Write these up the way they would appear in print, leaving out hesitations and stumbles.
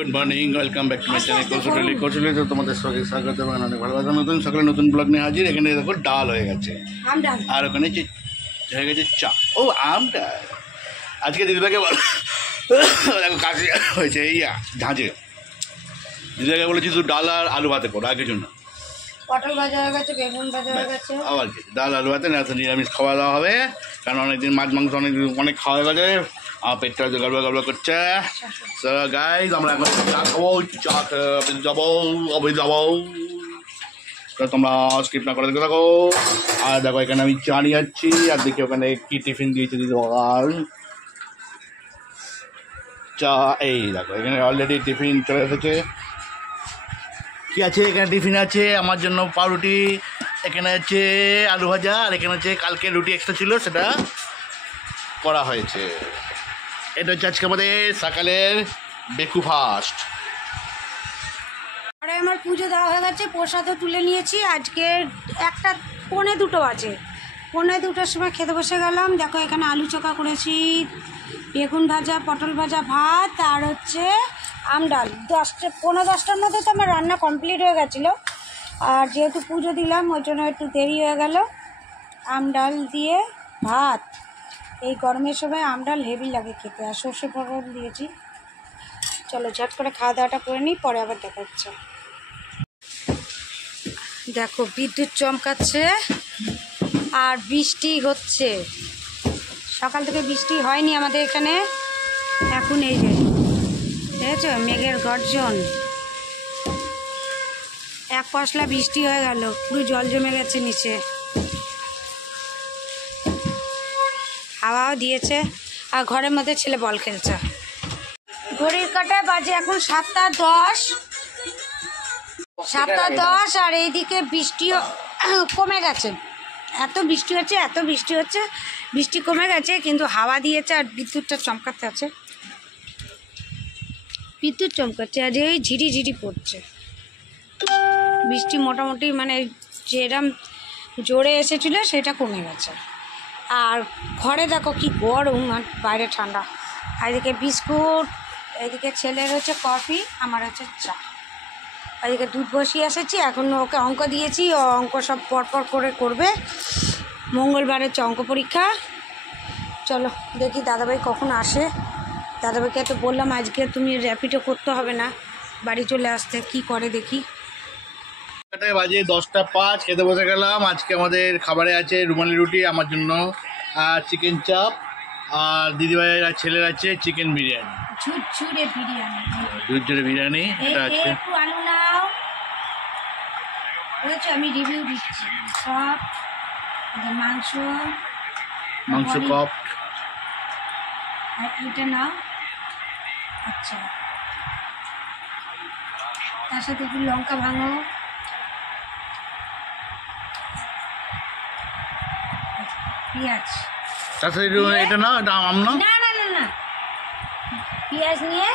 Good morning, welcome back to my channel কৌশলী। তো তোমাদের সঙ্গে স্বাগত জানাই। অনেক ভালোবাসা। নতুন ব্লগ নিয়ে হাজির। এখানে দেখো ডাল হয়ে গেছে, আর ওখানে হয়ে গেছে চা। ও আমটা আজকে দিদিভাইকে দেখো কাশি হয়েছে, এই ঝাঁঝে। দিদিভাইকে বলেছি শুধু ডাল আর আলু ভাতে করো, আগের জন্য পটল ভাজা হয়ে গেছে, বেগুন ভাজা হয়ে গেছে। আবার কি ডাল আলু ভাতে, না নিরামিষ খাওয়া দাওয়া হবে, কারণ অনেকদিন মাছ মাংস অনেক খাওয়া হয়ে গেছে। আমার পেটটা গড়বড় করছে। গাইজ আমরা এখন চা খাবো, চা খেয়ে যাবো, অফিস যাবো। তোমরা স্কিপ না করে দেখে থাকো। আর দেখো এখানে আমি চা নিয়ে যাচ্ছি, আর দেখি ওখানে কি টিফিন দিয়েছে দিদি। আর চা, এই দেখো এখানে অলরেডি টিফিন চলে এসেছে। কি আছে এখানে? টিফিন আছে আমার জন্য পাউরুটি, এখানে আছে আলু ভাজা, আর এখানে আছে কালকে রুটি এক্সট্রা ছিল, সেটা করা হয়েছে। এটা হচ্ছে আজকে আমাদের সকালের ব্রেকফাস্ট। আরে আমার পুজো দেওয়া হয়ে গেছে, প্রসাদও তুলে নিয়েছি। আজকে 1:45 বাজে, 1:45 সময় খেতে বসে গেলাম। দেখো এখানে আলু চোখা করেছি, বেগুন ভাজা, পটল ভাজা, ভাত, আর হচ্ছে আম ডাল। 10:10টার মধ্যে তো আমার রান্না কমপ্লিট হয়ে গেছিলো। আর যেহেতু পুজো দিলাম ওই জন্য একটু দেরি হয়ে গেল। আম ডাল দিয়ে ভাত, এই গরমের সময় আম ডাল হেভি লাগে খেতে। আর সর্ষে ফোড়ন দিয়েছি। চলো ঝট করে খাওয়া দাওয়াটা করে নিই, পরে আবার দেখা হচ্ছে। দেখো বিদ্যুৎ চমকাচ্ছে আর বৃষ্টি হচ্ছে। সকাল থেকে বৃষ্টি হয়নি আমাদের এখানে, এখন এই যে দেখেছো মেঘের গর্জন। এক পশলা বৃষ্টি হয়ে গেল, পুরো জল জমে গেছে নিচে। হাওয়াও দিয়েছে, আর ঘরের মধ্যে ছেলে বল খেলছে। ঘড়ির কাঁটায় বাজে এখন 7:10, 7:10। আর এইদিকে বৃষ্টিও কমে গেছে। এত বৃষ্টি হচ্ছে, বৃষ্টি কমে গেছে, কিন্তু হাওয়া দিয়েছে আর বিদ্যুৎটা চমকাতে আছে। বিদ্যুৎ চমকাচ্ছে আর এই ঝিরি পড়ছে বৃষ্টি। মোটামুটি মানে যেরকম জোরে এসেছিল সেটা কমে গেছে। আর ঘরে দেখো কি গরম, আর বাইরে ঠান্ডা। আর এদিকে বিস্কুট, এদিকে ছেলের হচ্ছে কফি, আমার হচ্ছে চা। এদিকে দুধ বসিয়ে এসেছি, এখন ওকে অঙ্ক দিয়েছি, ও অঙ্ক সব পরপর করে করবে। মঙ্গলবারে হচ্ছে অঙ্ক পরীক্ষা। চলো দেখি দাদাভাই কখন আসে। দাদাভাইকে তো বললাম আজকে তুমি র্যাপিডো করতে হবে না, বাড়ি চলে আসতে, কি করে দেখি। বাজে 10:05, খেতে বসে গেলাম। আজকে আমাদের খাবারে আছে রুমালি রুটি আমার জন্য, আর চিকেন চাপ, আর দিদিভাইয়ের আর ছেলের আছে চিকেন বিরিয়ানি, ঝুরঝুরে বিরিয়ানি। এটা আছে, একটু আলু নাও, বুঝেছো? আমি রিভিউ দিচ্ছি সব। মাংস কপ, আর এটা নাও। আচ্ছা, তার সাথে একটু লঙ্কা ভাঙো, পেঁয়াজ। তার সাথে এটা না, এটা আম না, না, পেঁয়াজ নিয়ে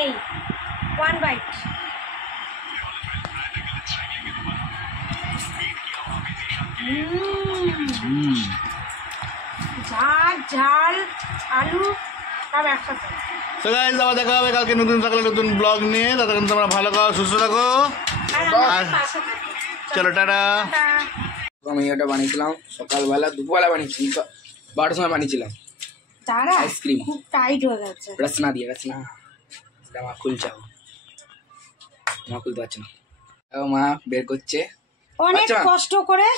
এই 1 বাইট। ঝাল আলু সব একসাথে। তো গাইস আবার দেখা হবে কালকে নতুন সকালে নতুন ব্লগ নিয়ে। ততক্ষণ তোমরা ভালো থাকো, সুস্থ থাকো। চলো টাটা। আমি এটা বানিয়েছিলাম সকালবেলা, দুপুরবেলা বানিয়েছি, 12টার সময় বানিয়েছিলাম। তারা আইসক্রিম খুব টাইট হয়ে গেছে। রসনা দিয়ে, রসনা এটা মা খুলছে, মা খুলতে পারছে না। মা বের করছে অনেক কষ্ট করে,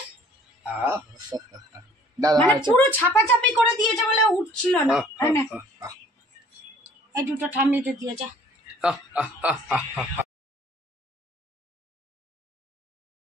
দাদা মানে পুরো ছাপাচাপি করে দিয়েছে বলে উঠছিল না। এই দুটো ঠাম্মিতে দিয়েছে।